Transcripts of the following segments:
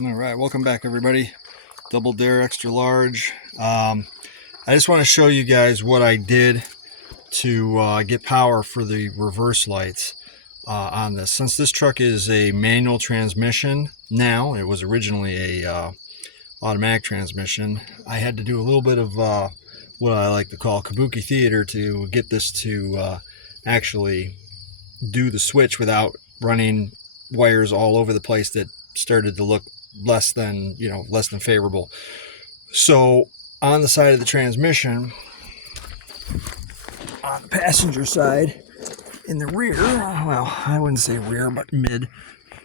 All right, welcome back everybody. Double Dare Extra Large. I just want to show you guys what I did to get power for the reverse lights on this. Since this truck is a manual transmission now, it was originally a automatic transmission, I had to do a little bit of what I like to call kabuki theater to get this to actually do the switch without running wires all over the place that started to look less than favorable. So on the side of the transmission, on the passenger side, in the rear, well, I wouldn't say rear, but mid,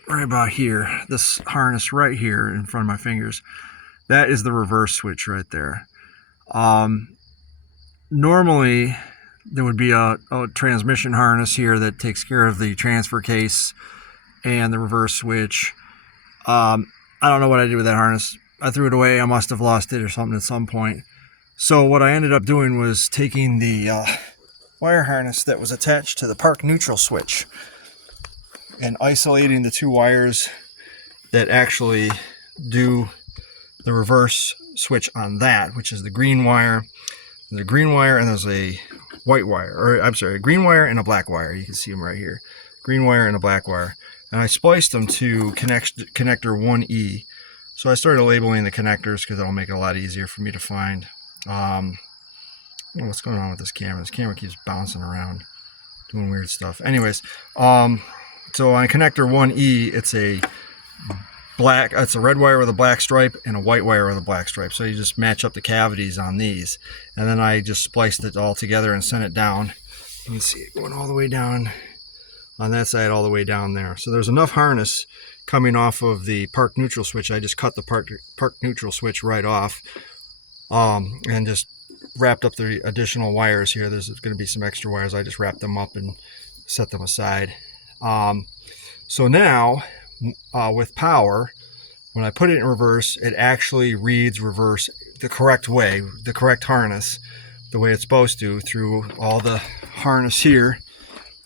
right about here, this harness right here in front of my fingers, that is the reverse switch right there. Normally there would be a transmission harness here that takes care of the transfer case and the reverse switch. I don't know what I did with that harness. I threw it away. I must have lost it or something at some point. So what I ended up doing was taking the wire harness that was attached to the park neutral switch and isolating the two wires that actually do the reverse switch on that, which is the green wire. There's a green wire and there's a white wire, or I'm sorry, a green wire and a black wire. You can see them right here. Green wire and a black wire. And I spliced them to connector 1E. So I started labeling the connectors because it'll make it a lot easier for me to find. I don't know what's going on with this camera. This camera keeps bouncing around, doing weird stuff. Anyways, so on connector 1E, it's a red wire with a black stripe and a white wire with a black stripe. So you just match up the cavities on these. And then I just spliced it all together and sent it down. You can see it going all the way down on that side, all the way down there. So there's enough harness coming off of the park neutral switch. I just cut the park neutral switch right off and just wrapped up the additional wires here. There's going to be some extra wires. I just wrapped them up and set them aside. So now with power, when I put it in reverse, it actually reads reverse the correct way, the correct harness, the way it's supposed to, through all the harness here.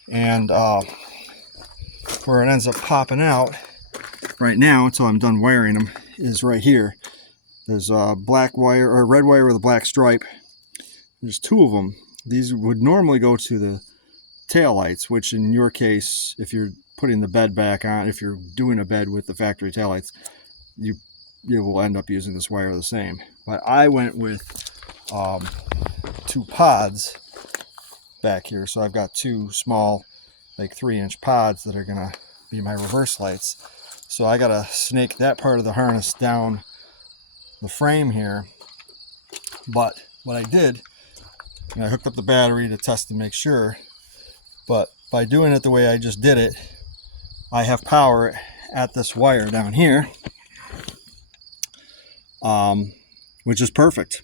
And where it ends up popping out right now, until I'm done wiring them, is right here. There's a black wire, or a red wire with a black stripe. There's two of them. These would normally go to the tail lights, which in your case, if you're putting the bed back on, if you're doing a bed with the factory tail lights, you will end up using this wire the same. But I went with two pods back here, so I've got two small, like 3-inch pods that are gonna be my reverse lights. So I gotta snake that part of the harness down the frame here. But what I did, and I hooked up the battery to test to make sure, but by doing it the way I just did it, I have power at this wire down here, which is perfect.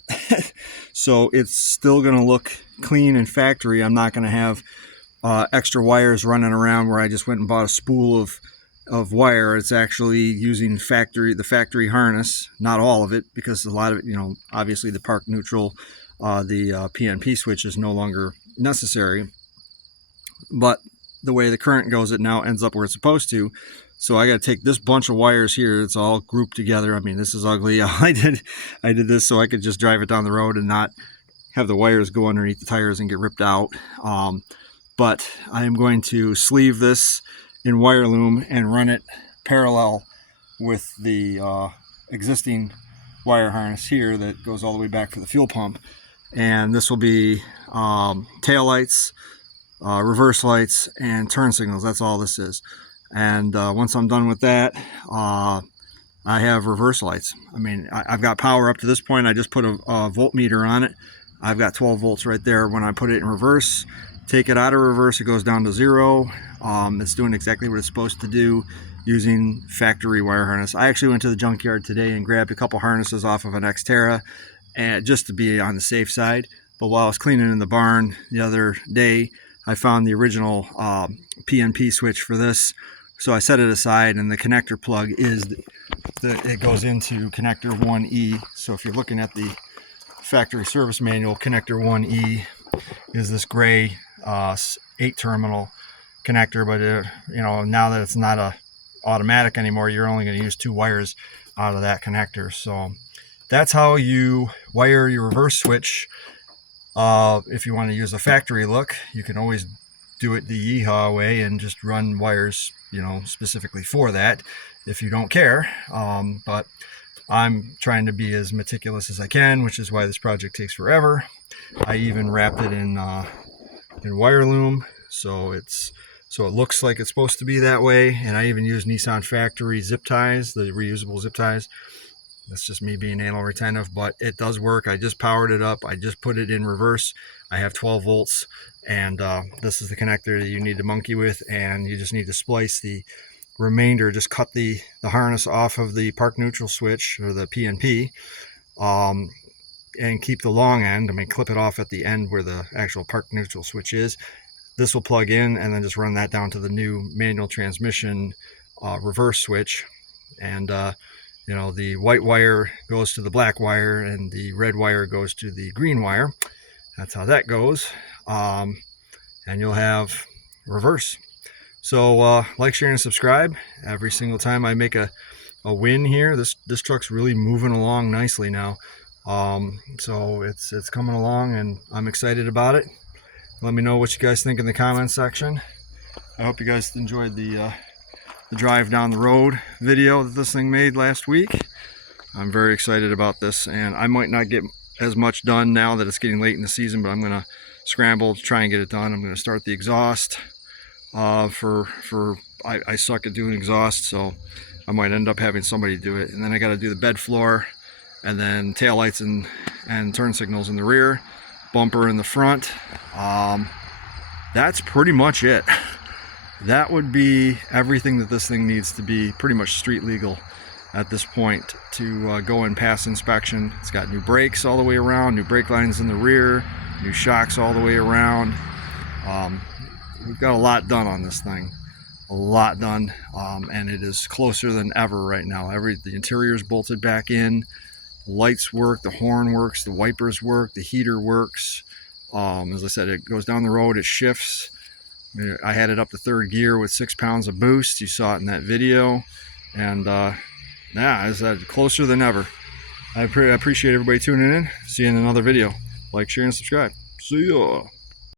So it's still going to look clean and factory. I'm not going to have extra wires running around where I just went and bought a spool of wire. It's actually using the factory harness, not all of it, because a lot of it, obviously the park neutral, the PNP switch is no longer necessary. But the way the current goes, it now ends up where it's supposed to. So I got to take this bunch of wires here. It's all grouped together. I mean, this is ugly. I did this so I could just drive it down the road and not have the wires go underneath the tires and get ripped out. But I am going to sleeve this in wire loom and run it parallel with the existing wire harness here that goes all the way back to the fuel pump. And this will be tail lights, reverse lights, and turn signals. That's all this is. And once I'm done with that, I have reverse lights. I mean, I've got power up to this point. I just put a voltmeter on it. I've got 12 volts right there. When I put it in reverse, take it out of reverse, it goes down to 0. It's doing exactly what it's supposed to do using factory wire harness. I actually went to the junkyard today and grabbed a couple harnesses off of an Xterra, and just to be on the safe side. But while I was cleaning in the barn the other day, I found the original PNP switch for this. So I set it aside, and the connector plug it goes into connector 1E. So if you're looking at the factory service manual, connector 1E is this gray 8-terminal connector. But now that it's not automatic anymore. You're only going to use 2 wires out of that connector. So that's how you wire your reverse switch. If you want to use a factory look, you can always do it the yeehaw way and just run wires, you know, specifically for that if you don't care. But I'm trying to be as meticulous as I can, which is why this project takes forever. I even wrapped it in wire loom, so it looks like it's supposed to be that way. And I even use Nissan factory zip ties, the reusable zip ties. That's just me being anal retentive, but it does work. I just powered it up. I just put it in reverse. I have 12 volts, and this is the connector that you need to monkey with, and you just need to splice the remainder. Just cut the harness off of the park neutral switch, or the PNP, and keep the long end. I mean, clip it off at the end where the actual park neutral switch is. This will plug in, and then just run that down to the new manual transmission reverse switch. And you know, the white wire goes to the black wire, and the red wire goes to the green wire. That's how that goes. And you'll have reverse. So like, share, and subscribe. Every single time I make a win here, this truck's really moving along nicely now. So it's coming along, and I'm excited about it. Let me know what you guys think in the comments section. I hope you guys enjoyed the drive down the road video that this thing made last week. I'm very excited about this, and I might not get as much done now that it's getting late in the season, but I'm going to scramble to try and get it done. I'm going to start the exhaust. I suck at doing exhaust, so I might end up having somebody do it. And then I got to do the bed floor, and then taillights and turn signals in the rear, bumper in the front. That's pretty much it. That would be everything that this thing needs to be pretty much street legal at this point to go and pass inspection. It's got new brakes all the way around, new brake lines in the rear, new shocks all the way around. We've got a lot done on this thing, a lot done, and it is closer than ever right now. The interior is bolted back in, the lights work, the horn works, the wipers work, the heater works. As I said, it goes down the road, it shifts. I had it up to 3rd gear with 6 pounds of boost. You saw it in that video. And yeah, as I said, closer than ever. I appreciate everybody tuning in. See you in another video. Like, share, and subscribe. See ya.